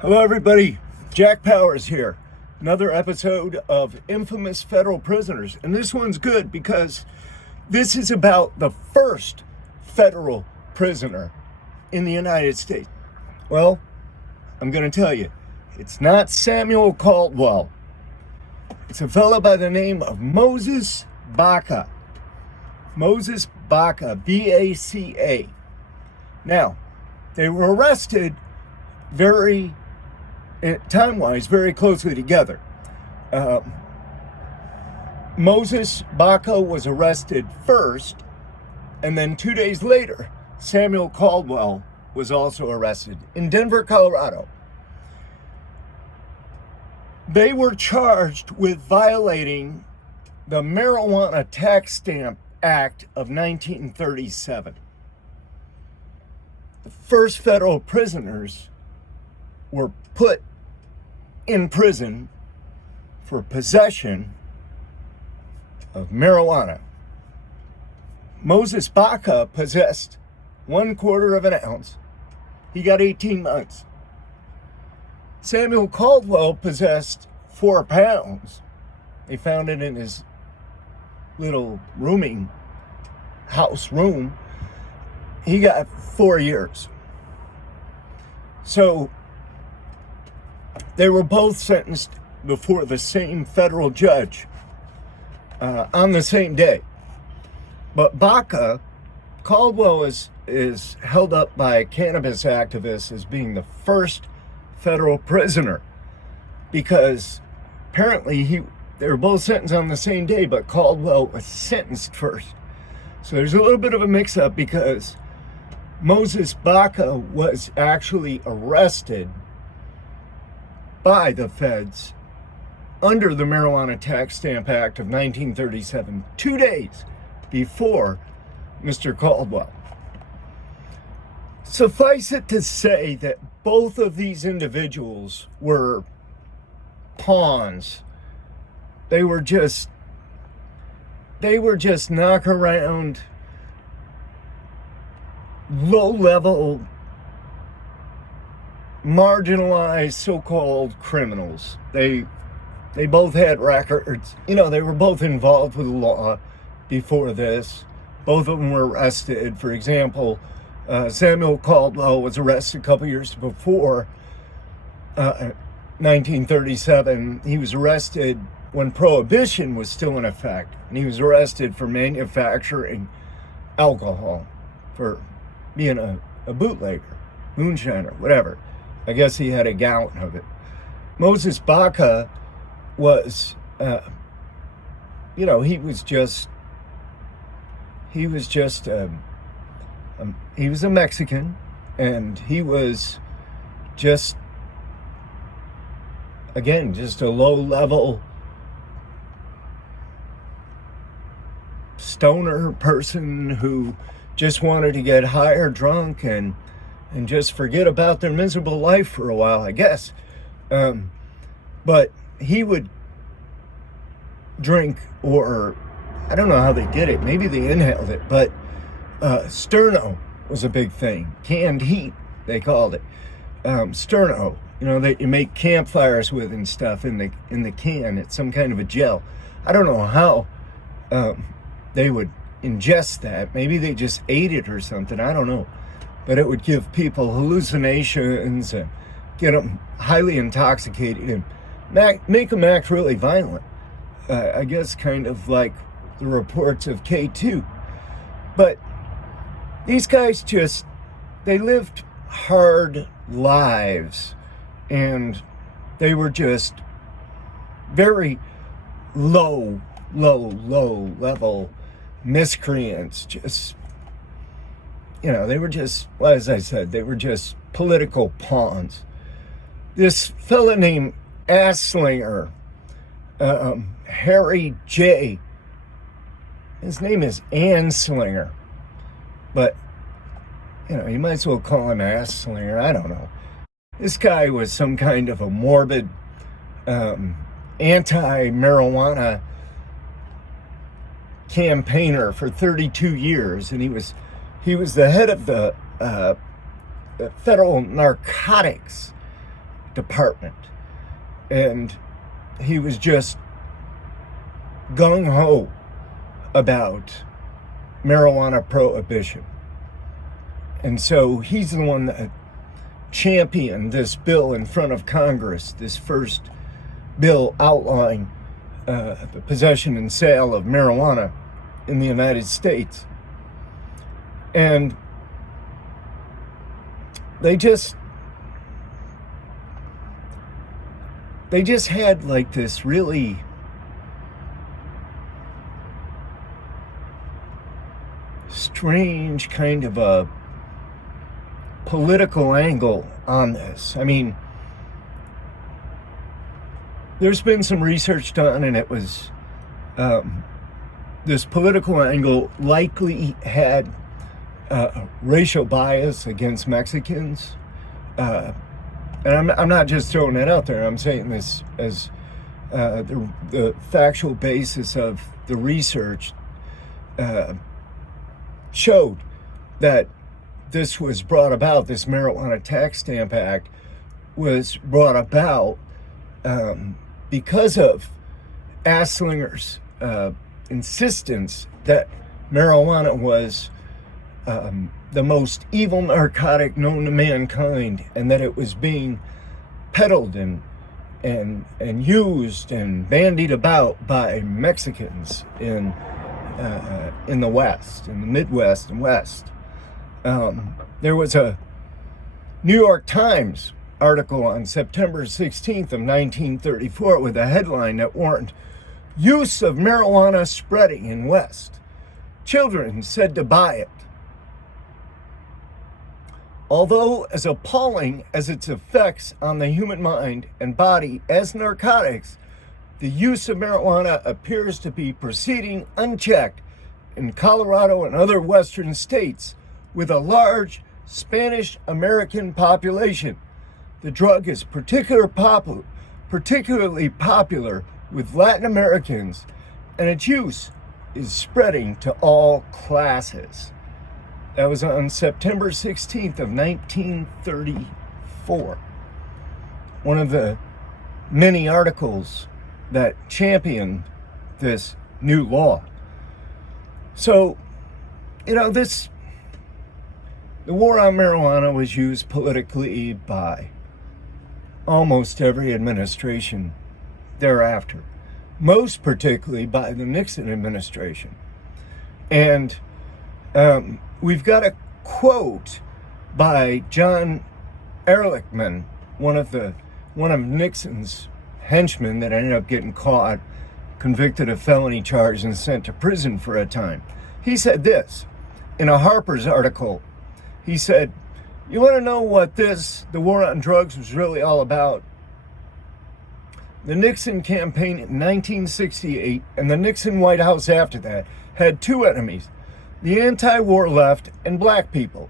Hello everybody, Jack Powers here. Another episode of Infamous Federal Prisoners. And this one's good because this is about the first federal prisoner in the United States. Well, I'm going to tell you, it's not Samuel Caldwell. It's a fellow by the name of Moses Baca. Moses Baca, B-A-C-A. Now, they were arrested time-wise, very closely together. Moses Baca was arrested first, and then 2 days later, Samuel Caldwell was also arrested in Denver, Colorado. They were charged with violating the Marijuana Tax Stamp Act of 1937. The first federal prisoners were put in prison for possession of marijuana. Moses Baca possessed 1/4 of an ounce. He got 18 months. Samuel Caldwell possessed 4 pounds. They found it in his little house room. He got 4 years. So they were both sentenced before the same federal judge on the same day. But Caldwell is held up by cannabis activists as being the first federal prisoner because apparently they were both sentenced on the same day, but Caldwell was sentenced first. So there's a little bit of a mix-up because Moses Baca was actually arrested by the feds under the Marijuana Tax Stamp Act of 1937, 2 days before Mr. Caldwell. Suffice it to say that both of these individuals were pawns. They were just knock around, low-level, marginalized so-called criminals. They both had records. They were both involved with the law before this. Both of them were arrested. For example, Samuel Caldwell was arrested a couple years before 1937. He was arrested when Prohibition was still in effect, and he was arrested for manufacturing alcohol, for being a bootlegger, moonshiner, whatever. I guess he had a gallon of it. Moses Baca was, he was a Mexican, and he was just a low-level stoner person who just wanted to get high or drunk and just forget about their miserable life for a while, I guess. But he would drink, or I don't know how they did it. Maybe they inhaled it, but sterno was a big thing. Canned heat, they called it. Sterno, that you make campfires with and stuff in the can. It's some kind of a gel. I don't know how they would ingest that. Maybe they just ate it or something. I don't know. But it would give people hallucinations and get them highly intoxicated and make them act really violent. I guess kind of like the reports of K2. But these guys they lived hard lives, and they were just very low level miscreants. They were just, well, as I said, they were just political pawns. This fella named Asslinger, Harry J. His name is Anslinger, but you might as well call him Asslinger. I don't know. This guy was some kind of a morbid anti-marijuana campaigner for 32 years, and he was the head of the Federal Narcotics department. And he was just gung-ho about marijuana prohibition. And so he's the one that championed this bill in front of Congress, this first bill outlawing the possession and sale of marijuana in the United States. And they just had like this really strange kind of a political angle on this. I mean, there's been some research done, and it was this political angle likely had racial bias against Mexicans. And I'm not just throwing that out there. I'm saying this as the factual basis of the research showed that this was brought about, this Marijuana Tax Stamp Act was brought about because of ass-slingers' insistence that marijuana was the most evil narcotic known to mankind, and that it was being peddled and used and bandied about by Mexicans in the West, in the Midwest and West. There was a New York Times article on September 16th of 1934 with a headline that warned, "Use of marijuana spreading in West. Children said to buy it." Although as appalling as its effects on the human mind and body as narcotics, the use of marijuana appears to be proceeding unchecked in Colorado and other western states with a large Spanish-American population. The drug is particularly popular with Latin Americans, and its use is spreading to all classes. That was on September 16th of 1934. One of the many articles that championed this new law. So, the war on marijuana was used politically by almost every administration thereafter, most particularly by the Nixon administration. And we've got a quote by John Ehrlichman, one of Nixon's henchmen that ended up getting caught, convicted of felony charges, and sent to prison for a time. He said this in a Harper's article. He said, "You want to know what the war on drugs was really all about? The Nixon campaign in 1968 and the Nixon White House after that had two enemies, the anti-war left and black people.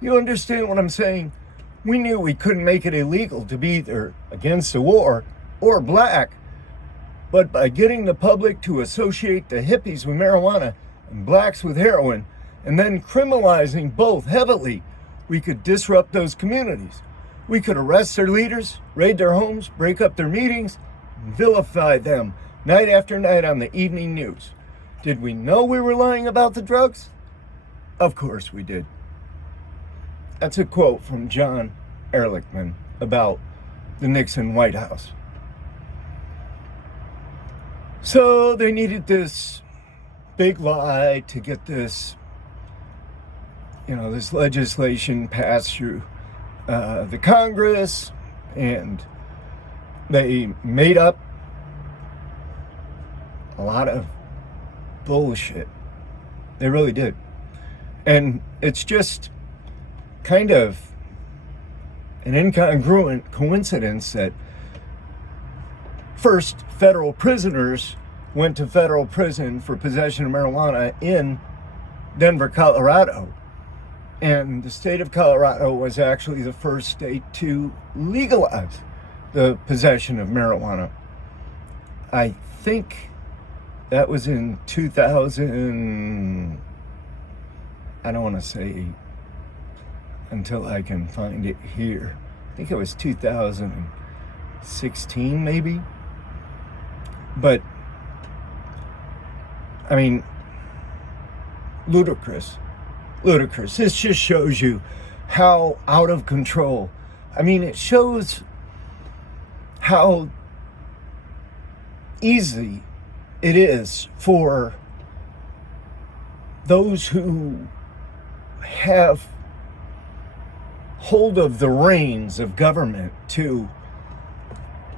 You understand what I'm saying? We knew we couldn't make it illegal to be either against the war or black, but by getting the public to associate the hippies with marijuana and blacks with heroin, and then criminalizing both heavily, we could disrupt those communities. We could arrest their leaders, raid their homes, break up their meetings, and vilify them night after night on the evening news. Did we know we were lying about the drugs? Of course we did." That's a quote from John Ehrlichman about the Nixon White House. So they needed this big lie to get this legislation passed through the Congress, and they made up a lot of bullshit. They really did. And it's just kind of an incongruent coincidence that first federal prisoners went to federal prison for possession of marijuana in Denver, Colorado. And the state of Colorado was actually the first state to legalize the possession of marijuana. I think that was in 2000, I don't want to say until I can find it here. I think it was 2000. 16 maybe. But, I mean, ludicrous. This just shows you how out of control. I mean, it shows how easy it is for those who have hold of the reins of government to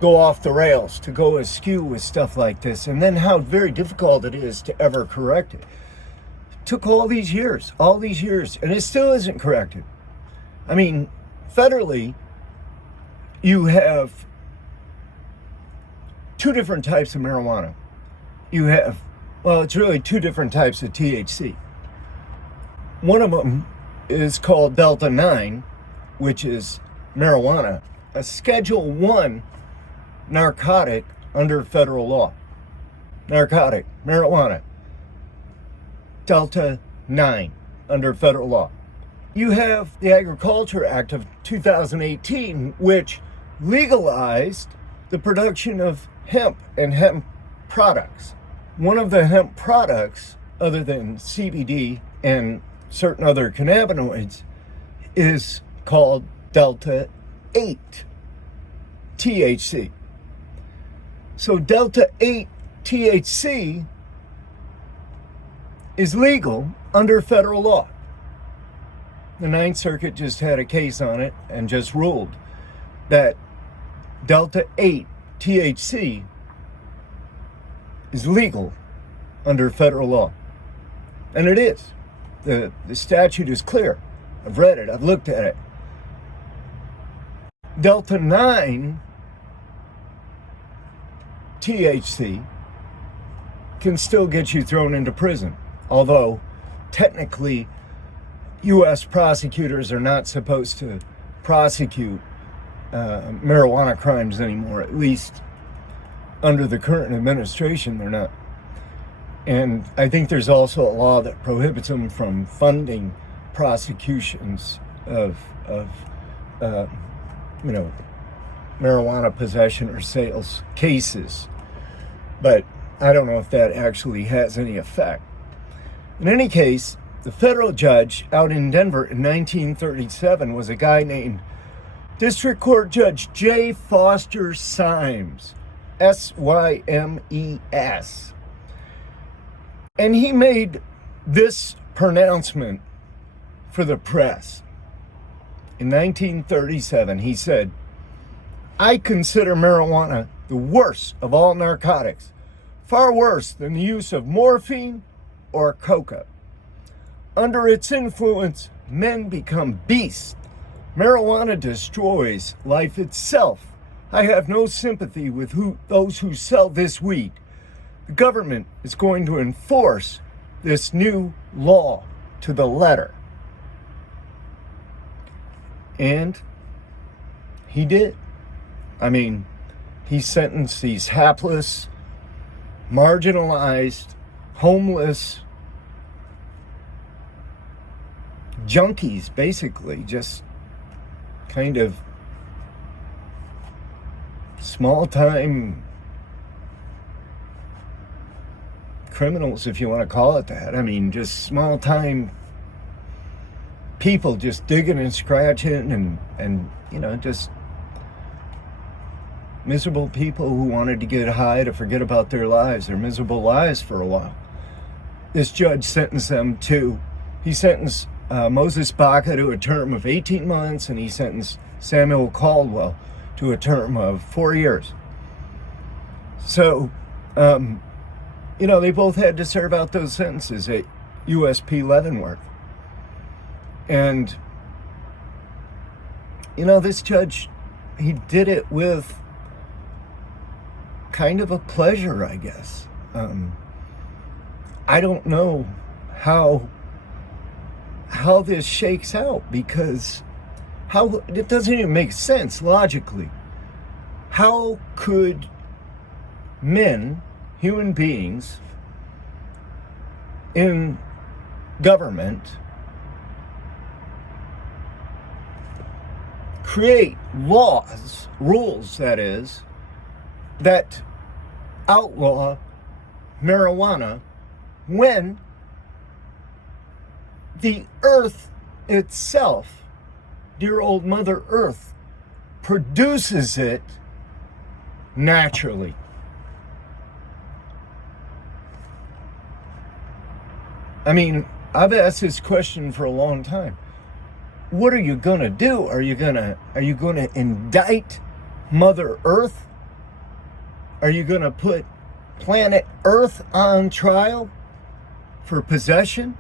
go off the rails, to go askew with stuff like this, and then how very difficult it is to ever correct it. It took all these years, and it still isn't corrected. I mean, federally, you have two different types of marijuana. You have, well, it's really two different types of THC. One of them is called Delta 9, which is marijuana, a Schedule 1 narcotic under federal law. Narcotic, marijuana, Delta 9 under federal law. You have the Agriculture Act of 2018, which legalized the production of hemp and hemp products. One of the hemp products, other than CBD and certain other cannabinoids, is called Delta 8 THC. So Delta 8 THC is legal under federal law. The Ninth Circuit just had a case on it and just ruled that Delta 8 THC is legal under federal law. And it is. The statute is clear. I've read it. I've looked at it. Delta 9 THC can still get you thrown into prison. Although, technically, U.S. prosecutors are not supposed to prosecute marijuana crimes anymore. At least under the current administration, they're not. And I think there's also a law that prohibits them from funding prosecutions of marijuana possession or sales cases. But I don't know if that actually has any effect. In any case, the federal judge out in Denver in 1937 was a guy named District Court Judge J. Foster Symes, S-Y-M-E-S. And he made this pronouncement for the press. In 1937, he said, "I consider marijuana the worst of all narcotics, far worse than the use of morphine or coca. Under its influence, men become beasts. Marijuana destroys life itself. I have no sympathy with those who sell this weed. The government is going to enforce this new law to the letter." And he did. I mean, he sentenced these hapless, marginalized, homeless junkies, basically, just kind of small-time criminals, if you want to call it that. I mean, just small-time people just digging and scratching and just miserable people who wanted to get high to forget about their lives, their miserable lives for a while. This judge sentenced them to, he sentenced Moses Baca to a term of 18 months, and he sentenced Samuel Caldwell to a term of 4 years. So, they both had to serve out those sentences at USP Leavenworth. And, this judge, he did it with kind of a pleasure, I guess. I don't know how this shakes out, because it doesn't even make sense logically. How could men, human beings in government, create rules that is, that outlaw marijuana when the earth itself, dear old Mother Earth, produces it naturally. I mean, I've asked this question for a long time. What are you gonna do? Are you gonna indict Mother Earth? Are you gonna put planet Earth on trial for possession?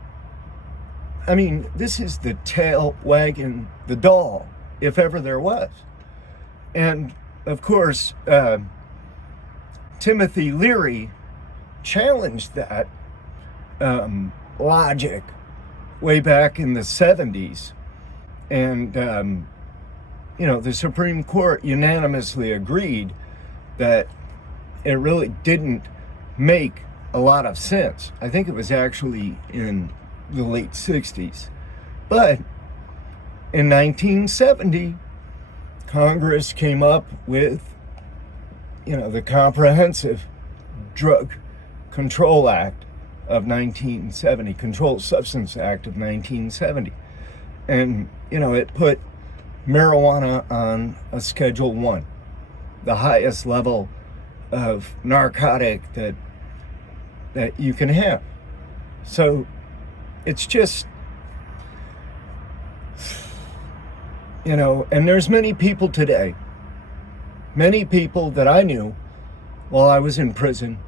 I mean, this is the tail wagging the dog, if ever there was. And of course, Timothy Leary challenged that logic way back in the 70s. And, the Supreme Court unanimously agreed that it really didn't make a lot of sense. I think it was actually in the late 60s. But in 1970, Congress came up with, the Comprehensive Drug Control Act of 1970, Controlled Substance Act of 1970. And, it put marijuana on a Schedule 1, the highest level of narcotic that you can have. So it's just, and there's many people today, many people that I knew while I was in prison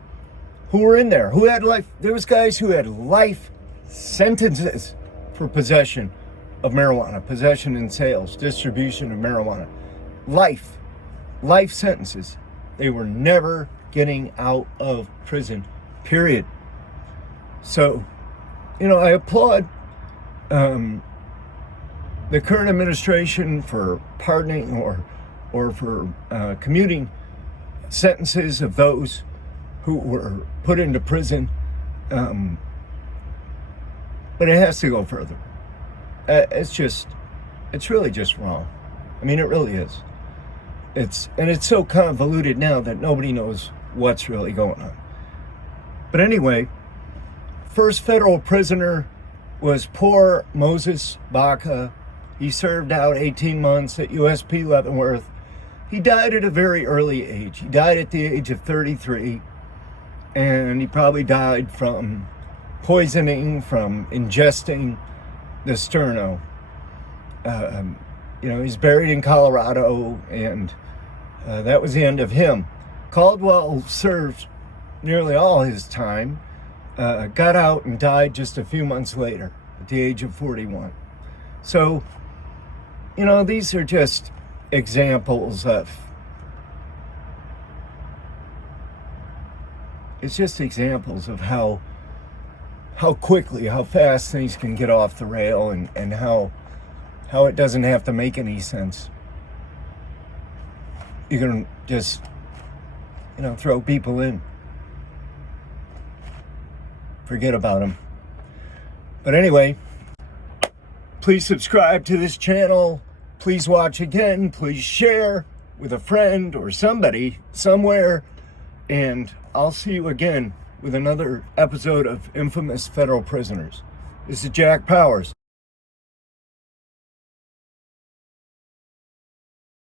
who were in there, who had there was guys who had life sentences for possession of marijuana, possession and sales, distribution of marijuana. Life sentences. They were never getting out of prison, period. So, I applaud the current administration for pardoning or for commuting sentences of those who were put into prison. But it has to go further. It's really just wrong. I mean, it really is. It's so convoluted now that nobody knows what's really going on. But anyway, first federal prisoner was poor Moses Baca. He served out 18 months at USP Leavenworth. He died at a very early age. He died at the age of 33, and he probably died from poisoning, from ingesting the sterno. He's buried in Colorado, and that was the end of him. Caldwell served nearly all his time, got out and died just a few months later at the age of 41. So, these are just examples of, how quickly, how fast things can get off the rail, and how it doesn't have to make any sense. You can just, throw people in. Forget about them. But anyway, please subscribe to this channel. Please watch again. Please share with a friend or somebody somewhere. And I'll see you again with another episode of Infamous Federal Prisoners. This is Jack Powers.